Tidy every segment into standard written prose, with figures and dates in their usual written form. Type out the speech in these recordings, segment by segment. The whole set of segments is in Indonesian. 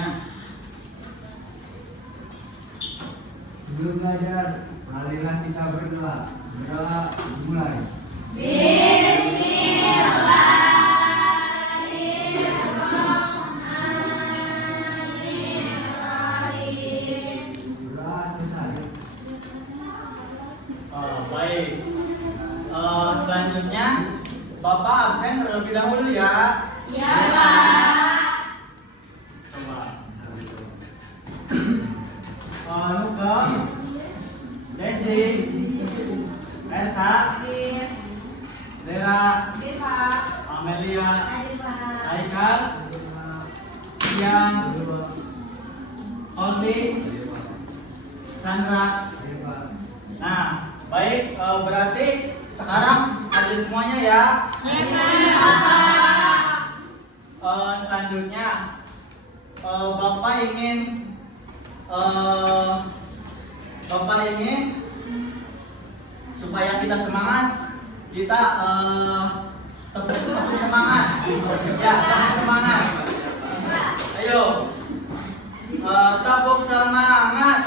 semuanya. Sebelum belajar, marilah kita berdoa. Berdoa dimulai. Doa selesai. Baik. Selanjutnya Bapak absen terlebih dahulu ya. Ya, Pak. Coba. Nuka, Desi, Esa, Dela, Hadir, Pak. Amelia, Hadir, Pak. Haikal, Ian, Olvi, Chandra. Nah, baik, berarti sekarang hadir semuanya ya. Selanjutnya Bapak ingin supaya kita semangat, kita tepuk semangat. Ya, tepuk semangat. Ayo. Tepuk semangat.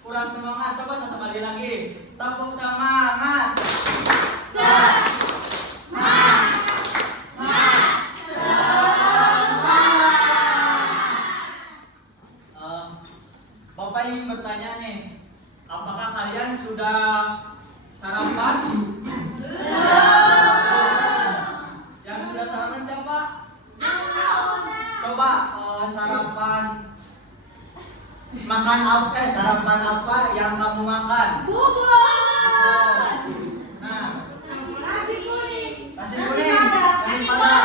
Kurang semangat, coba satu kali lagi. Tepuk semangat. Bapak ingin bertanya nih, apakah kalian sudah sarapan? Yang sudah sarapan siapa? Coba sarapan sarapan apa yang kamu makan? Nah, nasi kuning, nasi padang.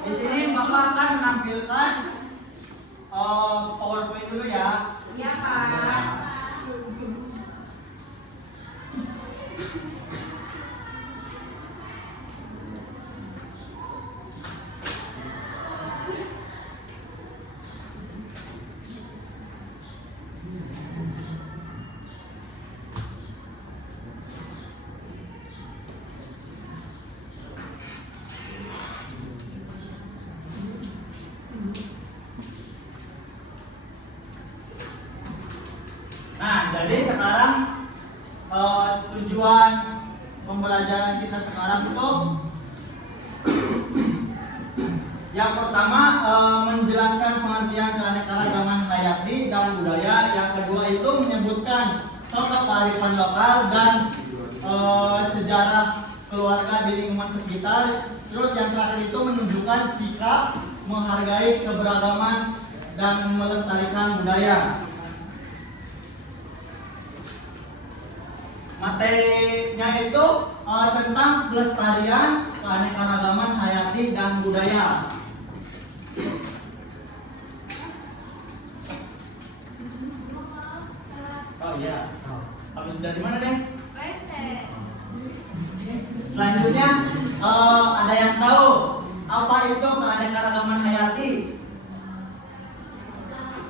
Di sini Bapak akan menampilkan PowerPoint dulu ya. Iya, Pak. Nah, jadi sekarang tujuan pembelajaran kita sekarang itu yang pertama menjelaskan pengertian keanekaragaman hayati dan budaya. Yang kedua itu menyebutkan contoh kearifan lokal dan sejarah keluarga di lingkungan sekitar. Terus yang terakhir itu menunjukkan sikap menghargai keberagaman dan melestarikan budaya. Materinya itu tentang pelestarian keanekaragaman hayati dan budaya. Oh iya, habis dari mana deh? Selanjutnya ada yang tahu apa itu keanekaragaman hayati?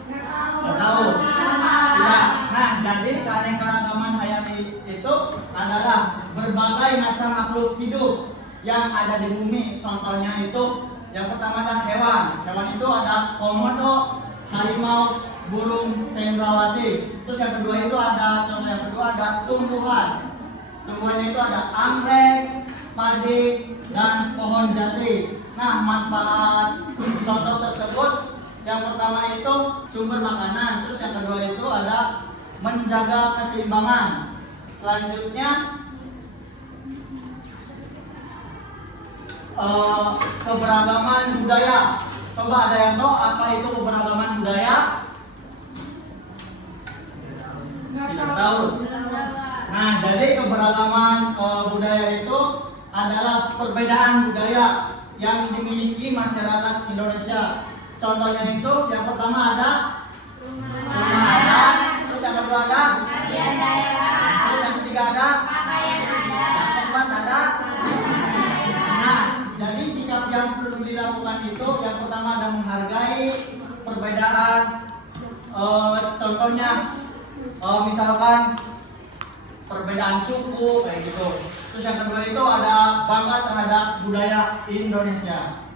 Nggak tahu? Tidak. Nah, jadi keanekaragaman hayati itu adalah berbagai macam makhluk hidup yang ada di bumi. Contohnya itu yang pertama adalah hewan. Hewan itu ada komodo, harimau, burung cendrawasih. Terus yang kedua itu contoh yang kedua ada tumbuhan. Tumbuhannya itu ada anggrek, padi, dan pohon jati. Nah, manfaat contoh tersebut yang pertama itu sumber makanan. Terus yang kedua itu ada menjaga keseimbangan. Selanjutnya keberagaman budaya. Coba ada yang tahu apa itu keberagaman budaya? Tidak tahu. Nah, jadi keberagaman budaya itu adalah perbedaan budaya yang dimiliki masyarakat Indonesia. Contohnya itu yang pertama ada rumah adat, terus yang kedua ada terus yang ketiga ada yang keempat ada. Nah, jadi sikap yang perlu dilakukan itu yang pertama ada menghargai perbedaan. Contoh Contohnya misalkan perbedaan suku kayak gitu. Terus yang kedua itu ada bangga terhadap budaya Indonesia.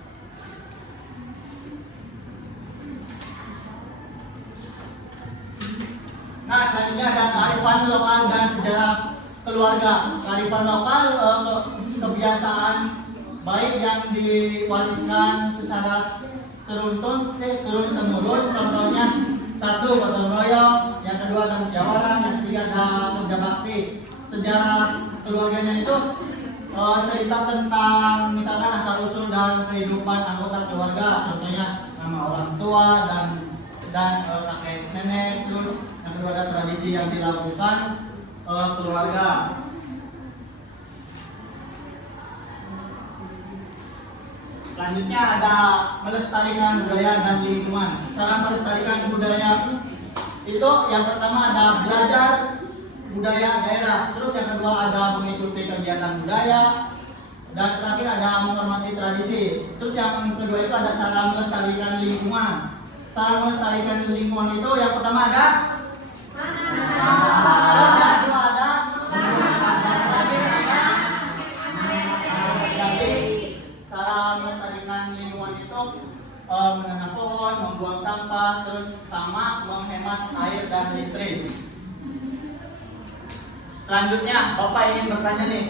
Nah, selanjutnya ada kearifan lokal dan sejarah keluarga. Kearifan lokal kebiasaan baik yang diwariskan secara turun temurun. Contohnya satu gotong royong, yang kedua ada musyawarah, yang ketiga ada kerja bakti. Sejarah keluarganya itu cerita tentang misalkan asal usul dan kehidupan anggota keluarga. Contohnya nama orang tua dan kakek nenek. Terus yang kedua ada tradisi yang dilakukan keluarga. Selanjutnya ada melestarikan budaya dan lingkungan. Cara melestarikan budaya itu yang pertama ada belajar budaya daerah. Terus yang kedua ada mengikuti kegiatan budaya. Dan terakhir ada menghormati tradisi. Terus yang kedua itu ada cara melestarikan lingkungan. Cara melestarikan lingkungan itu yang pertama ada terus yang kedua ada jadi cara melestarikan lingkungan itu menanam pohon, membuang sampah, terus sama menghemat air dan listrik. Selanjutnya Bapak ingin bertanya nih,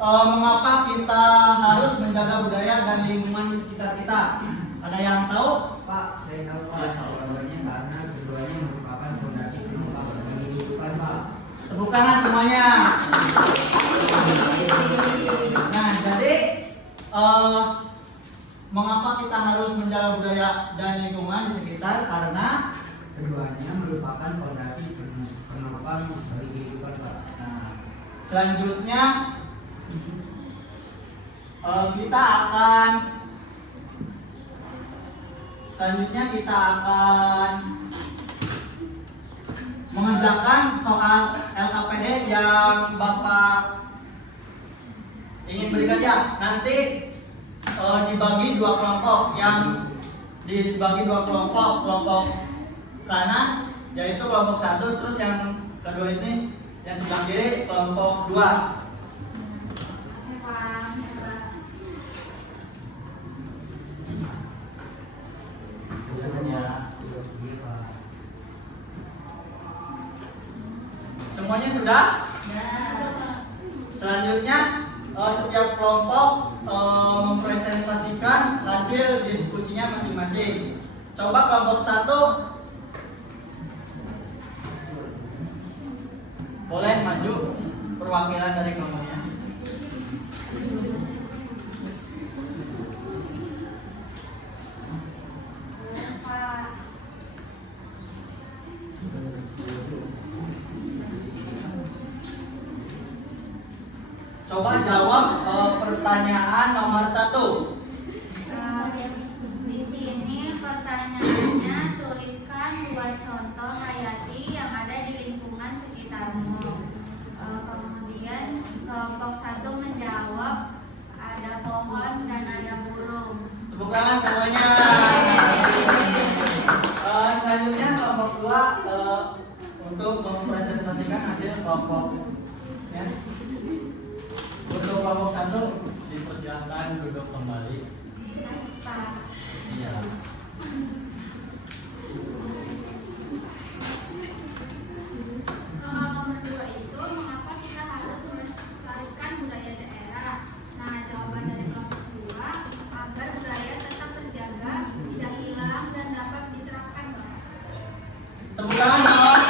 mengapa kita harus menjaga budaya dan lingkungan di sekitar kita? Ada yang tahu? Pak, saya tahu Pak. Jawabannya karena keduanya merupakan fondasi penopang kehidupan Pak. Tepuk tangan semuanya. Nah, jadi mengapa kita harus menjaga budaya dan lingkungan di sekitar? Karena Keduanya merupakan fondasi penopang bagi kehidupan Pak. nah, selanjutnya kita akan mengerjakan soal LKPD yang Bapak ingin berikan ya. Nanti dibagi dua kelompok, kelompok kanan yaitu kelompok 1, terus yang kedua ini yang sebelah kiri kelompok 2. Semuanya sudah? Selanjutnya setiap kelompok mempresentasikan hasil diskusinya masing-masing. Coba kelompok 1 boleh maju perwakilan dari kelompoknya. Coba jawab pertanyaan nomor 1. Di sini pertanyaannya, tuliskan 2 contoh hayati yang ada di lingkungan sekitarmu. Kemudian kelompok 1 menjawab ada pohon dan ada burung. Tepuk tangan semuanya. Selanjutnya kelompok 2 untuk mempresentasikan hasil kelompok ya. Untuk kelompok 1 dipersilahkan duduk kembali. Iya. Soal nomor 2 itu, mengapa kita harus melestarikan budaya daerah? Nah, jawaban dari kelompok 2, agar budaya tetap terjaga, tidak hilang, dan dapat diterapkan. Tepuk tangan dong.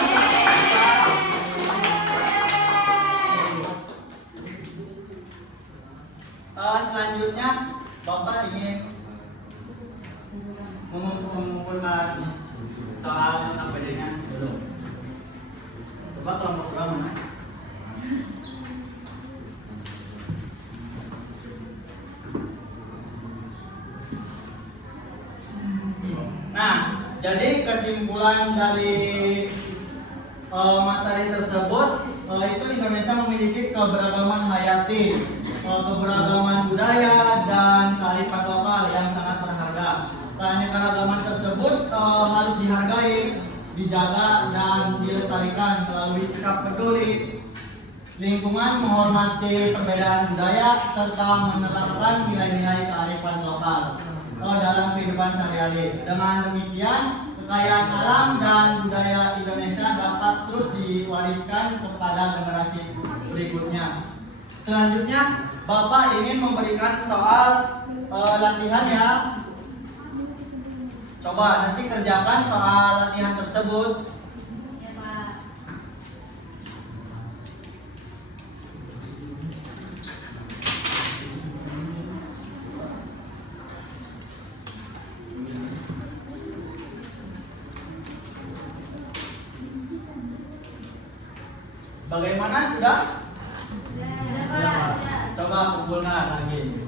Selanjutnya Bapak ingin mengumpulkan soal LKPD-nya dulu. Coba kelompok 2 mana? Nah, jadi kesimpulan dari materi tersebut itu Indonesia memiliki keberagaman hayati, keberagaman budaya dan kearifan lokal yang sangat berharga. Keanekaragaman tersebut harus dihargai dijaga dan dilestarikan melalui sikap peduli lingkungan, menghormati perbedaan budaya, serta menerapkan nilai-nilai kearifan lokal dalam kehidupan sehari-hari. Dengan demikian, kekayaan alam dan budaya Indonesia dapat terus diwariskan kepada generasi berikutnya. Selanjutnya, Bapak ingin memberikan soal latihan ya. Coba nanti kerjakan soal latihan tersebut. Ya, Pak. Bagaimana sudah? Ya, Pak. Ya. Coba kumpulkan lagi.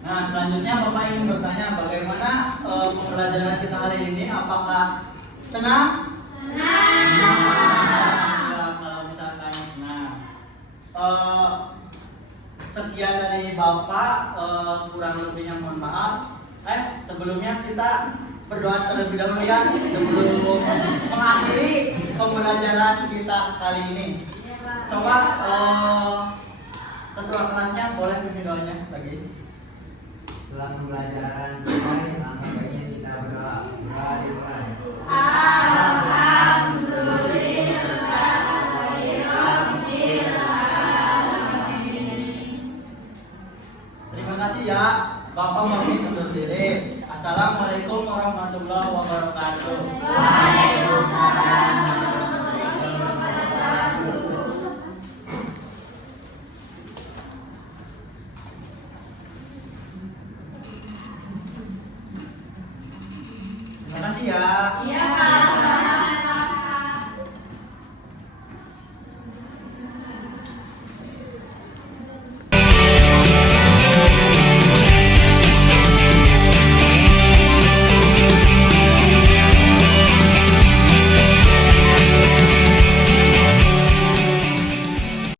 Nah, selanjutnya Bapak ingin bertanya bagaimana pembelajaran kita hari ini? Apakah senang? Senang. Ya, kalau misalkan senang. Sekian dari Bapak, kurang lebihnya mohon maaf. Sebelumnya kita berdoa terlebih dahulu ya sebelum mengakhiri pembelajaran kita kali ini. Ya, Pak. Coba ketua kelasnya boleh pimpin doanya lagi. Setelah pembelajaran selesai, langkah baiknya kita berdoa. Doa dimulai. Terima kasih ya. Bapak mau undur diri. Assalamualaikum warahmatullahi wabarakatuh. Waalaikumsalam. Terima kasih ya. Iya.